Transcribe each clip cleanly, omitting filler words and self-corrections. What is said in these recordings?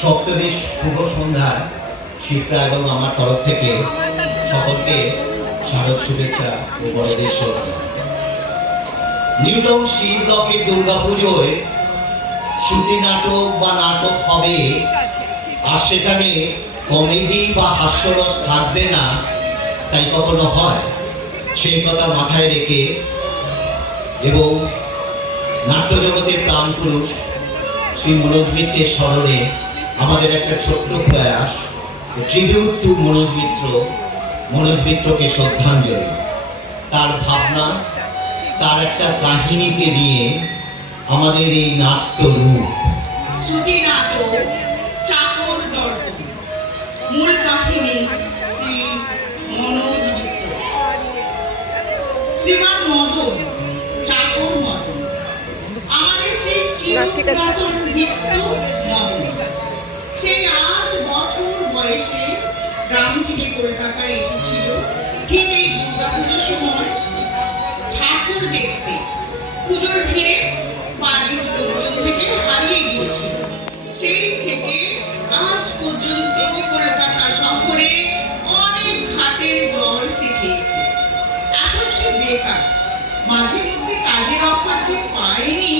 সপ্তমী শুভ সন্ধ্যায় শিপ্রা এবং আমার তরফ থেকে সকলকে শারদ শুভেচ্ছা ও বড়দের শ্রদ্ধা। নিউটাউন সি ব্লকের দুর্গাপুজোয় শ্রুতি নাটক বা নাটক হবে, আর সেখানে কমেডি বা হাস্যরস থাকবে না তাই কখনো হয়? সেই কথা মাথায় রেখে এবং নাট্যজগতের প্রাণ পুরুষ শ্রী মনোজ মিত্রের স্মরণে আমাদের একটা ছোট্ট প্রয়াস, ট্রিবিউট টু মনোজ মিত্রকে শ্রদ্ধাঞ্জলি। তার ভাবনা, তার একটা কাহিনীকে নিয়ে আমাদের এই নাট্য রূপ। শ্রুতি নাটক চাকর দর্পণ, মূল কাহিনী শ্রী মনোজ মিত্র। শ্রীমান মদন, চাকর মদন, আমাদের সেই চিরপুরাতন মৃত্যু মদন। সেই 8 বছর বয়সে গ্রাম থেকে কলকাতায় এসেছিল ঠিক এই দুর্গাপুজোর সময় ঠাকুর দেখতে। পুজোর ভিড়ে বাড়ির লোকজন থেকে হারিয়ে গিয়েছিল। সেই থেকে আজ পর্যন্ত কলকাতা শহরে অনেক ঘাটের জল শিখেছে। এখন সে বেকার, মাঝে মধ্যে কাজের অফার যে পায়নি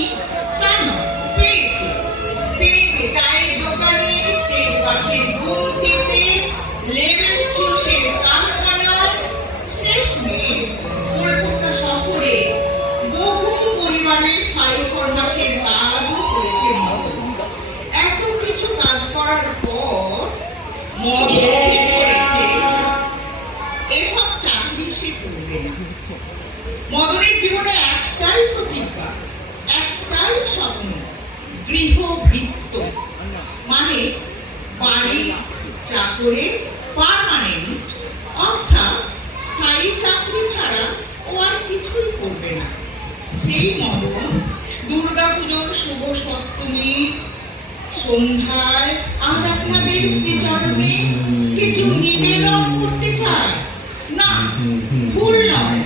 তা নয়, পেয়েছে। চায়ের দোকানে, স্টেট বাসের গুমটিতে, লেমন জুসের কারখানায়, শেষ মেয়ে কলকাতা শহরে বহু পরিবারের ফাইল ফরমাসের কাজও করেছে মদন। এত কিছু কাজ করার পর মদন ঠিক করেছে এসব চাকরি সে করবে না। মদনের জীবনে একটাই প্রতিজ্ঞা, একটাই স্বপ্ন, গৃহভৃত্য, মানে বাড়ির চাকরে পার্মানেন্ট, অর্থাৎ স্থায়ী চাকরি ছাড়া ও আর কিছুই করবে না। সেই মদন দুর্গাপুজোর শুভ সপ্তমী সন্ধ্যায় আজ আপনাদের শ্রীচরণে কিছু নিবেদন করতে চায়। না, ভুল নয়,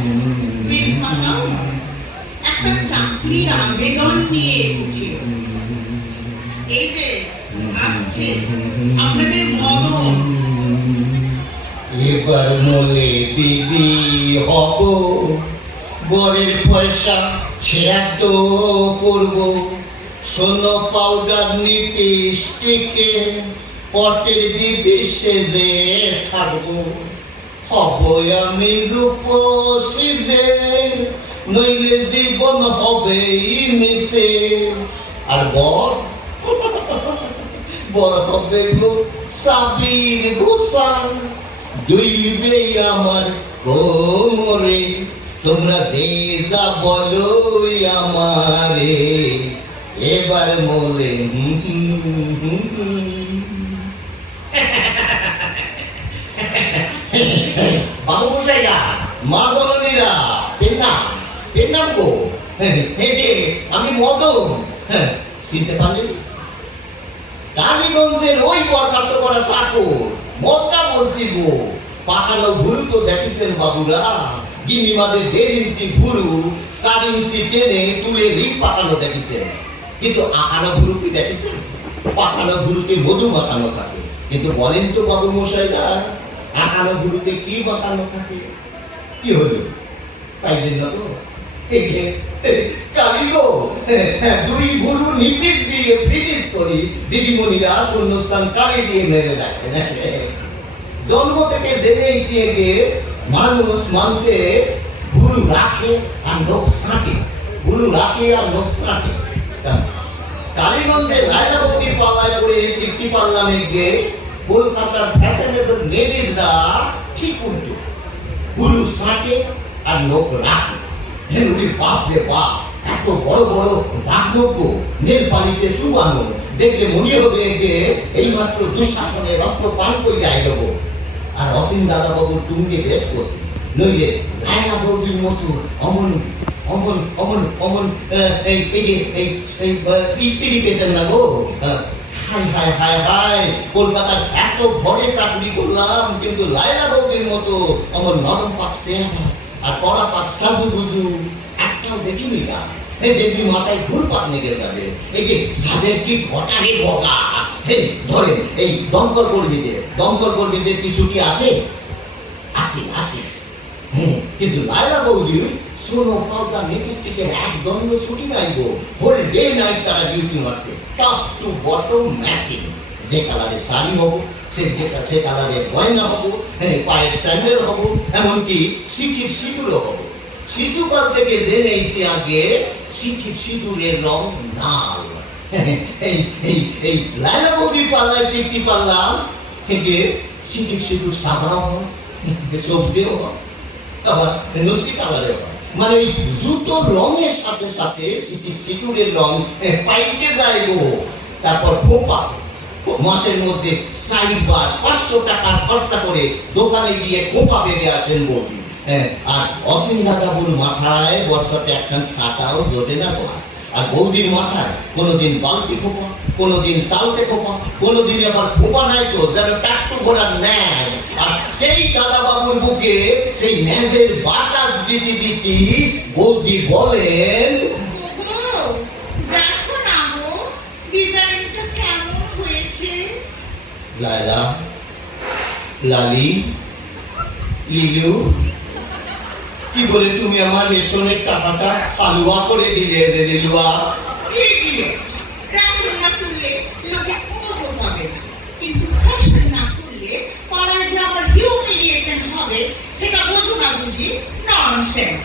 বেল পাতাও নয়, একটা চাকরির আবেদন নিয়ে এসেছিল। এই যে আসছে আপনাদের মদন। এবার মনে দিবি হব, বরের পয়সা ছেড়া তো করবো, সোনো পাউডার নিতে স্টিকে পটের বিবি সেজে থাকবো। হব আমি রূপসী যে, নইলে জীবন হবে মিশে। আর বর হবে গো সাবির গোসাল, দুইবে আমার কোমরে, তোমরা যে যা বলো আমারে। এবার মোলে বাবু মশাইরা, মা জননীরা, পেন্নাম গো, আমি মদন। চিনতে পারলি? কালীগঞ্জের ওই বরখাস্ত করা চাকর মদটা বলছি গো। পাকানো ভুরু তো দেখেছেন বাবুরা, গিনিমাদের 1.5 ইঞ্চি ভুরু 4 ইঞ্চি টেনে তুলে রিপ পাকানো দেখেছেন, কিন্তু আকানো ভুরু কি দেখেছেন? পাকানো ভুরুতে মধু মাখানো থাকে, কিন্তু বলেন তো বাবু মশাইরা, আকানো ভুরুতে কি মাখানো থাকে? কি হলো পাইলেন না তো? দুই ভুরু নিপিস দিয়ে ফিনিশ করি, দিদিমণিরা শূন্যস্থান কালি দিয়ে মেরে রাখেন। জন্ম থেকে জেনেছি যে মানুষ মানুষে ভুরু রাখে আর লোক সাঁটে, ভুরু রাখে আর লোক সাঁটে। কালীগঞ্জে লাইলাবতীর পাল্লায় পড়ে সিটি পাল্লামে গিয়ে কলকাতার ফ্যাশনেবল লেডিজরা ঠিক উল্টো, ভুরু সাঁটে আর লোক রাখে। বাপ রে বাপ, এত বড় বড় বাগ্যজ্ঞ নেল পালিশে চুবানো দেখলে মনে হবে যে এইমাত্র দুঃশাসনের রক্ত পান করে আইল। আর অসীম দাদা বাবুর টুঙ্গে বেশ করতে, নইলে লায়লা বৌদির মতো অমন অমন অমন অমন স্ত্রী পেতেন না গো। হায় হায় হায় হায়, কলকাতার এত ঘরে চাকরি করলাম, কিন্তু লায়লা বৌদির মতো অমন নরম পাক চেহারা আর পড়া পাক সাজু বুঝু একটাও দেখিনি না। এই দেখবি মাথায় ঘুরপাক লেগে যাবে। এই যে সাজের কি ঘটারে বগা, এই ধরেন এই দমকল কর্মীদের কি ছুটি আসে? আসে। কিন্তু লায়লা বৌদি সোনো পাউডার লিপস্টিকের একদম ছুটি নাই গো। হোল ডে নাইট তারা ডিউটি মারছে, টপ টু বটম ম্যাচিং। যে কালারের শাড়ি হবো, সে কালারের গয়না হবো, পায়ের স্যান্ডেল হবো, এমনকি সিঁথির সিঁদুরও হবো। শিশুকাল থেকে জেনেছি আগে সিঁথির সিঁদুরের রং লাল। এই লায়লা বৌদির পাল্লায় সিঁথি পাল্লাম থেকে সিঁথির সিঁদুর সাদাও হয়, সবজিও হয়, আবার নসি কালারের হয়। মানে ওই জুতোর রঙের সাথে সাথে সিঁথির সিঁদুরের রং পাইতে যায় গো। তারপর খোপা মাসের মধ্যে 500 টাকা খরচা করে দোকানে গিয়ে খোপা বেঁধে আসেন বৌদি। আর অসীম দাদাবুর মাথায় বর্ষাতে একখান ছাতাও জোটে না তো। আর বৌদির মাথায় কোনোদিন বালতি খোপা, কোনোদিন সালতে খোপা, কোনোদিন আবার খোপা নাই তো, যেন ট্রাক্টর ঘোড়ার ন্যাজ। আর সেই দাদা বাবুর বুকে সেই ন্যাজের বাতাস দিতে বৌদি বলেন, দেখো না গো, ডিজাইনটা কেমন হয়েছে। লায়লা, লালি, লিলু, কি বলে তুমি আমার রেশনের টাকাটা হালুয়া করে দিলে রে লিলুয়া? রেশন না তুললে লোকে কোনো বোঝাবে না, কিন্তু ফ্যাশন না তুললে পাড়ায় যে আবার হিউমিলিয়েশন হবে সেটা বোঝো না বুঝি? ননসেন্স।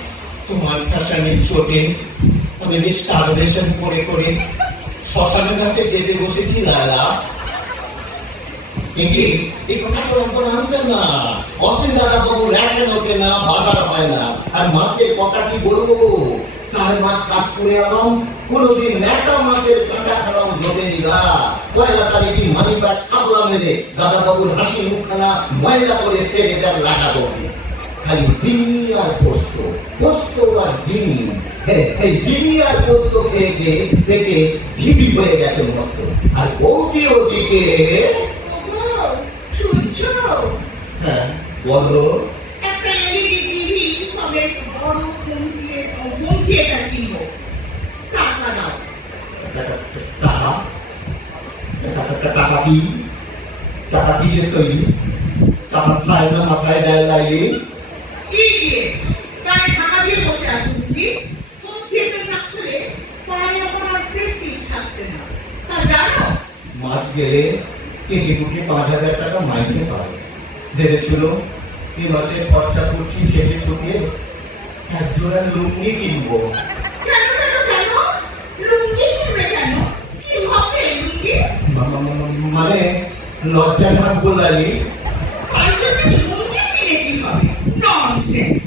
তোমার ফ্যাশনের চোটে আমি যে স্টারভেশন করে শ্মশানে ঘাটে যেতে বসেছি লায়লা। কিন্তু এই কথাটা একবার আনছেন না, অসীম দাদা বাবু রেশন ওঠে না, বাজার হয় না। আর মাসের কথা কি বলবো, 4 মাস কাজ করে এলাম, কোনোদিন ন্যাটা মাসের কাঁটা খালাম জমে নিলা। পয়লা তারিখে মানি ব্যাগ কাবলা মেরে দাদা বাবুর হাসি মুখখানা ময়লা করে সেরে দেন লাগাবো। খালি জিনি আর পোস্ত আর জিনি, এই জিনি আর পোস্ত খেয়ে পেটে ঢিবি হয়ে গেছে মস্ত। আর বৌদি ওদিকে হ্যাঁ বলো, একটা এলইডি টিভি হবে, বড় হোম থিয়েটার কিনবো, টাকা দাও। টাকা কি? টাকা কিসের তৈরি? টাকা খায় না মাথায় দেয় লাইলে? কি দিয়ে গাড়ি ঢাকা দিয়ে বসে আছে বুঝি? হোম থিয়েটার না খুলে পড়ালে আমার প্রেস্টিজ থাকবে না, তা জানো? মাস গেলে কেটে কুটে 5,000 টাকা মাইনে পাবে। ভেবেছিল এই মাসে খরচা করছি সেটে ছুটিয়ে এক জোড়া লুঙ্গি কিনবো। কেন লুঙ্গি কিনবে কেন? কি হবে লুঙ্গি? মানে লজ্জা ভাগ বলালি। আর যদি লুঙ্গি কিনে কি হবে? ননসেন্স।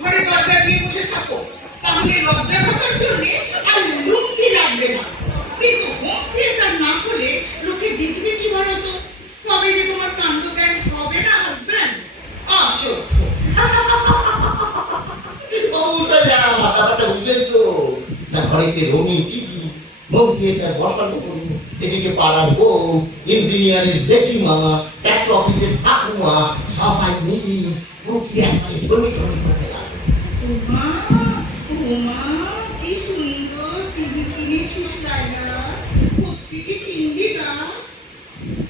ঘরে দরজা দিয়ে বসে থাকো, তাহলে লজ্জা থাকার জন্য আর লুঙ্গি লাগবে না। কিন্তু হোম থিয়েটার না হলে লোকে দেখবে কি বলতো? তবে যে তোমার কাণ্ড জ্ঞান হবে না হাজব্যান্ড। অসভ্য। ব্যাপারটা বুঝলেন তো? না ঘরেতে রঙিন টিভি, হোম থিয়েটার বসানো করবো, এদিকে পাড়ার বউ, ইঞ্জিনিয়ারের জেঠিমা, ট্যাক্স অফিসের ঠাকুমা, সবাই মিলি ধর্মী করতে লাগবে। ওমা, কি সুন্দর টিভি কিনেছিস লায়লা। কোত্থেকে চিনলি গা?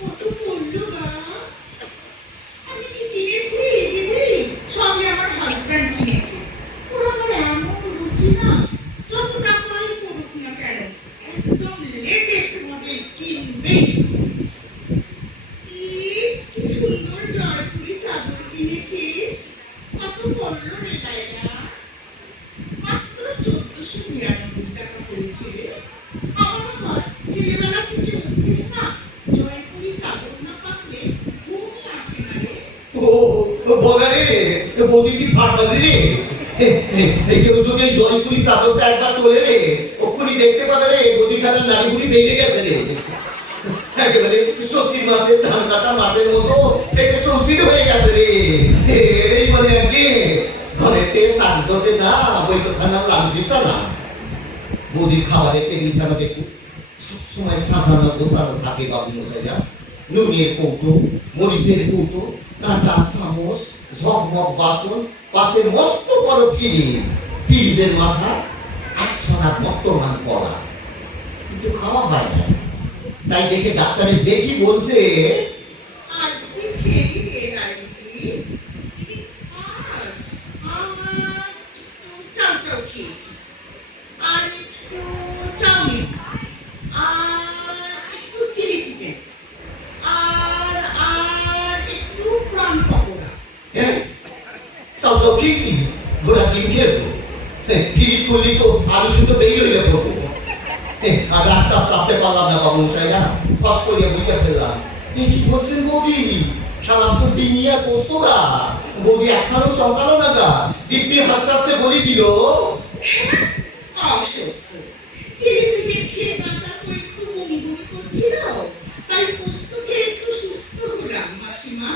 কত পড়লো গা? আমি কি কিনেছি দিদি? সবই আমার হাজব্যান্ড কিনেছে। ওরা আমার এমন রুচি না, যত টাকাই পড়ুক না কেন একদম লেটেস্ট মডেল কিনবেই। ইস, কি সুন্দর জয়পুরি চাদর কিনেছিস। কত পড়লো রে লায়লা? মাত্র 1499 টাকা পড়েছে। আমার ছেলেবেলা থেকে উঠিস না, জয়পুরি চাদর না পাতলে ঘুমই আসে না রে। ও বগারে বৌদি কি ফাটবাজি রে? এই কেউ যদি জয়পুরি চাদরটা একবার তোলে রে, ওক্ষুনি দেখতে পাবে রে গদি খাটার নাড়িগুড়ি বেড়ে গেছে রে। একেবারে 30 মাসের ধান কাটা মাঠের মতো একটু সৌসিত হয়ে গেছে রে। এই বলে আগে ঘরেতে সাজতে না বই তো খানা লাগবিস না। বৌদির খাবারের টেবিল খানা দেখো সবসময় সাজানো গোছানো থাকে বাবু মশাইরা। নুনের কৌটো, মরিচের কৌটো, কাঁটা চামচ, ঝকমক বাসন, পাশের মস্ত বড় ফ্রিজের মাথা একশোটা বর্তমান পড়া, কিন্তু খাওয়া হয় না। তাই দেখে ডাক্তারের জেঠি বলছে, আজকে খেলি রে নাইটি। আজ আমার চাউ চাউ খেয়েছি, আর একটু চাউমিন, আর একটু চিলি চিকেন, আর একটু প্রাণ পকোড়া। হ্যাঁ সব সব খেয়েছি, ঘোড়া ডিম খেয়েছো, ফিরিস করলি তো আলু শুধু বেরিয়ে হইলে পড়বো। আর রাস্তা চাপতে পারলাম না বাবু মশাই না, কষ্ট করিয়া বুঝে ফেললাম। কি বলছেন বৌদি, সালাম তো সিনিয়া পোস্তরা, বৌদি একখানো সকালও না গা, দিব্যি হাসতে হাসতে বলি দিল, অসভ্য। চিলি চিকেন খেয়ে বাচ্চা তো একটু বমি বমি করছিল, তাই পোস্ত খেয়ে একটু সুস্থ হলাম মাসিমা।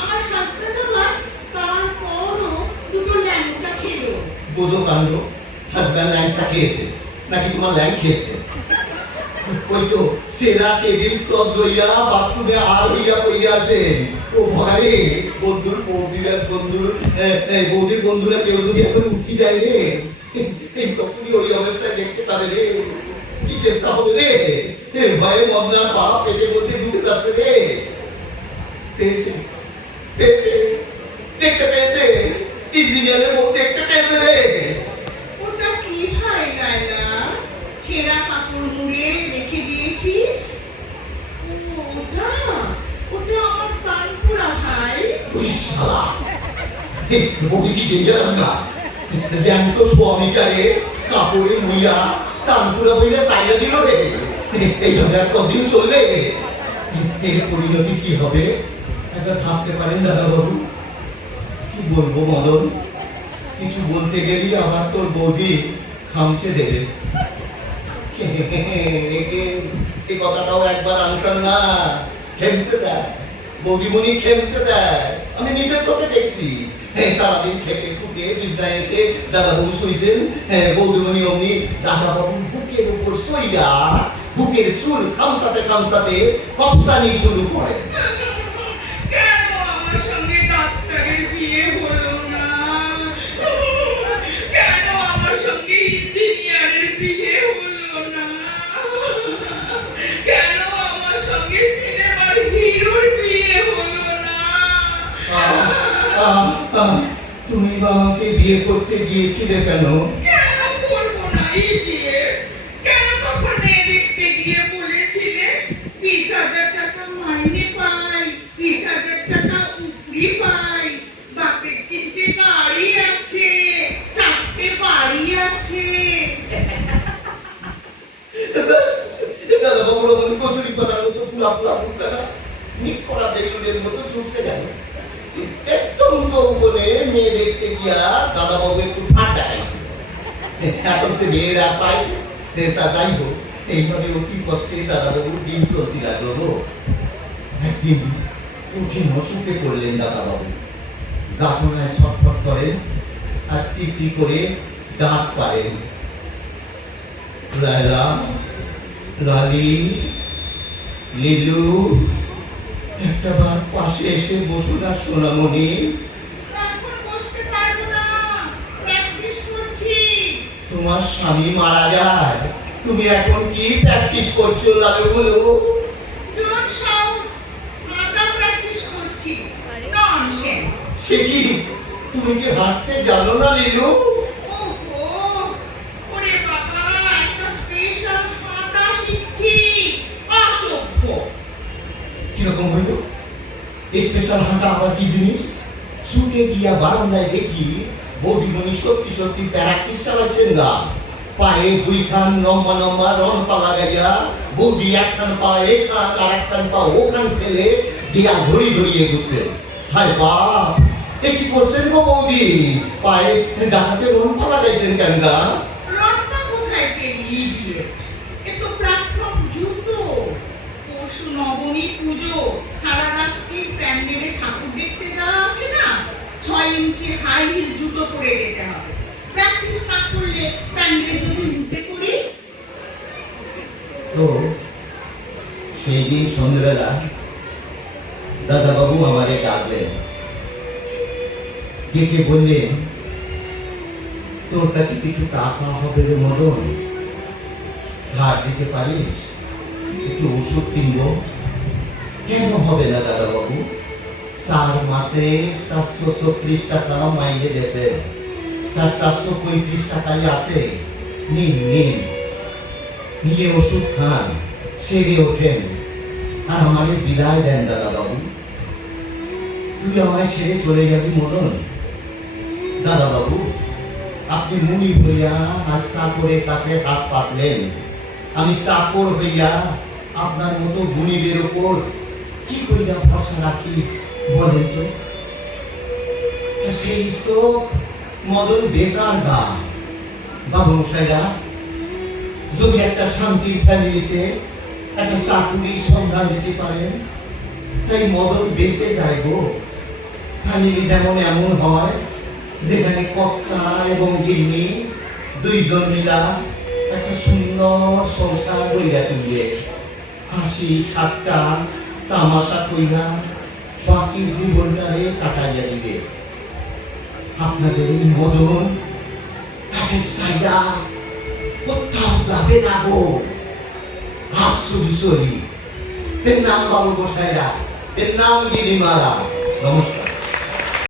আমার হাসপাতাল আমার তারপরও দুটো ল্যাংচা খেলো। বোঝো কাণ্ড, হাজব্যান্ড ল্যাংসা খেয়েছে নাকি তোমার ল্যাং খেয়েছে? ওই তো সেরা টেবিল ক্লথ হইয়া বাথরুমে আর হইয়া পড়িয়া আছেন। ও ঘরে বন্ধুর বৌদির বন্ধুরা কেউ যদি এখন উঠি যায় রে, এই তখনই ওই অবস্থায় দেখতে তাদের রে কি চেষ্টা হবে রে, ভয়ে মদনার বাপ পেটে মধ্যে ঢুকে যাচ্ছে রে। পেয়েছে পেয়েছে, দেখতে পেয়েছে, ইঞ্জিনিয়ারের বউ দেখতে পেয়েছে রে। ওটা কি ভাই লাইলা, ছেঁড়া কাপড় মুড়ে রেখে দিয়েছিস? ওটা ওটা আমার কানপুরা ভাই। ওই শালা, বৌদি কি ডেঞ্জারাস না? জ্যান্ত স্বামীটারে কাপড়ে মুইয়া কানপুরা বইলে সাইয়া দিল রে। এইভাবে আর কদিন চলবে? এর পরিণতি কি হবে একবার ভাবতে পারেন দাদা বাবু? কি বলবো মদন, কিছু বলতে গেলি আমার তোর বৌদি খামচে দেবে। এই কথাটাও একবার আনসার না, খেমসে দেয় বৌদিমণি, খেমসে দেয়। আমি নিজের চোখে দেখছি। সারাদিন খেটে খুঁটে বিছনায় এসে দাদাবাবু শুইছেন, বৌদিমণি অমনি দাদাবাবু বুকের উপর শইয়া বুকের চুল খামসাতে খামসাতে কপসানি শুরু করে। কেন আমার সঙ্গে ডাক্তারের বিয়ে হলো না? কেন আমার সঙ্গে ইঞ্জিনিয়ারের বিয়ে হলো না? কেন আমার সঙ্গে সিনেমার হিরোর বিয়ে হলো না? তুমি বা আমাকে বিয়ে করতে গিয়েছিলে কেন? কেন করবো না এই বিয়ে? কেন তখন মেয়ে দেখতে গিয়ে বলেছিলে 20,000 টাকা মাইনে পাই, 20,000 টাকা উপরি পাই, বাপের 3টে গাড়ি আছে, 4টে বাড়ি আছে। দাদাবাবুর অমন কচুরি পানার মতো ফুলা ফুলা ফুলকানা নিক করা বেলুনের মতো শুনছে কেন? একদম যৌবনে মেয়ে দেখতে গিয়া দাদাবাবু একটু ফাঁক দেখাইছিল। এখন সে মেয়ের আর পাই, তা যাই হোক, এইভাবে অতি কষ্টে দাদাবাবুর দিন চলতে লাগলো। একদিন কঠিন অসুখে পড়লেন দাদাবাবু, যাতনায় ছটফট করেন আর সি করে ডাক পারেন, লায়লা, লালি, লিলু, একটা বার পাশে এসে বসো না সোনামণি। এখন বসতে পারবো না, প্র্যাকটিস করছি। তোমার স্বামী মারা যায়, তুমি এখন কি প্র্যাকটিস করছো লাগে বলো? জোর সাউন্ড, মাথা প্র্যাকটিস করছি। ননসেন্স। সে কি, তুমি কি হাঁটতে জানো না লিলু? ওহো, ওরে বাবা, একটা স্পেশাল হাঁটা শিখছি। অসভ্য। কিরকম হইল? স্পেশাল হাঁটা আবার কি জিনিস? ছুটে গিয়া বারান্দায় দেখি বৌদিমণি সত্যি সত্যি প্র্যাকটিস চালাচ্ছেন গা। পায়ে দুইখান লম্বা লম্বা রং পা লাগাইয়া বৌদি একখান পা এখান আর একখান পা ওখান ফেলে দেয়াল ধরিয়ে ঘুরছে। হায় বাপ, এ কি করছেন গো বৌদি? পায়ে ডাকাতে রং পা লাগাইছেন কেন গা? রত্না কোথায় পেলি ইডিয়েট? এ তো প্ল্যাটফর্ম জুতো। পরশু নবমী পুজো, সারা রাত্রি প্যান্ডেলে ঠাকুর দেখতে যাওয়া আছে না, 6 ইঞ্চি হাই হিল জুতো পরে যেতে হবে। প্র্যাকটিস না করলে প্যান্ডেলে যদি উঠে পড়ি। তো সেই দিন সন্ধ্যাবেলা দাদাবাবু আমারে ডাকলেন, ডেকে বললেন, তোর কাছে কিছু টাকা হবে রে মদন, ধার দিতে পারিস? একটু ওষুধ কিনবো। কেন হবে না দাদা বাবু, 4 মাসে 436 টাকা মাইনে দেশে, তার 435 টাকাই আছে। নিন নিন, নিয়ে ওষুধ খান, সেরে ওঠেন, আর আমাকে বিদায় দেন দাদা বাবু। তুই আমায় ছেড়ে চলে যাবি মদন? দাদা বাবু, আপনি মুনি হইয়া আর চাকরের কাছে হাত পাতলেন, আমি চাকর হইয়া আপনার মতো গুণীদের ওপর কি কইরা ভরসা রাখি বলেন তো? সেই তো মদন বেকার গা। বাবু মশাইরা, যদি একটা শান্তির ফ্যামিলিতে একটা চাকুরির সন্ধান দিতে পারেন, তাই মদন বেঁচে যায় গো। ফ্যামিলি যেমন এমন হয় যেখানে কর্তা এবং গিন্নি দুইজন মিলা একটা সুন্দর সংসার কইরা তুলবে, হাসি ঠাট্টা তামাশা কইরা বাকি জীবনটারে কাটাইয়া দিবে। আপনাদের এই মদন তাদের সাইডা কোথাও যাবে না গো। হাত শুধু সরি, এর নাম বাবু গোসাইরা, এর নাম গিরিমারা। নমস্কার।